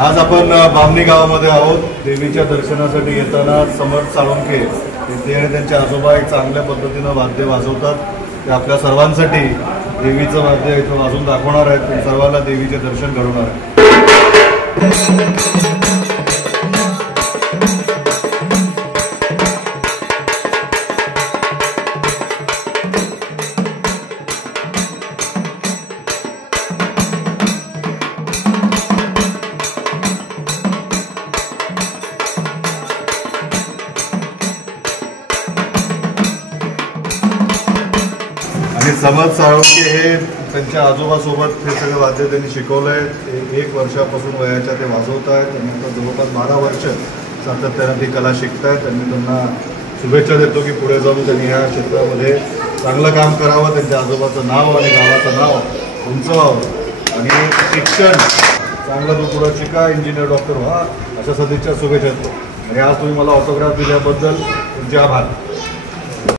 आज आपण बामणी गावामध्ये आहोत. देवीच्या दर्शनासाठी येताना समर्थ साळुंखे ते आणि त्यांचे आजोबा एक चांगल्या पद्धतीनं वाद्य वाजवतात. ते आपल्या सर्वांसाठी देवीचं वाद्य इथं वाजवून दाखवणार आहेत. सर्वांना देवीचे दर्शन घडवणार आहेत. आणि समर्थ साळुंखे हे त्यांच्या आजोबासोबत हे सगळं वाद्य त्यांनी शिकवलं आहे. 1 वर्षापासून वयाच्या ते वाजवत आहेत. त्यानंतर जवळपास 12 वर्ष सातत्यानं ती कला शिकत आहेत. त्यांनी त्यांना शुभेच्छा देतो की पुढे जाऊन त्यांनी ह्या क्षेत्रामध्ये चांगलं काम करावं. त्यांच्या आजोबाचं नाव आणि गावाचं नाव उंचवावं आणि शिक्षण चांगलं तो पुढं शिका, इंजिनियर डॉक्टर व्हा, अशा सदिच्छा शुभेच्छा देतो. आणि आज तुम्ही मला ऑटोग्राफ दिल्याबद्दल तुमचे आभार.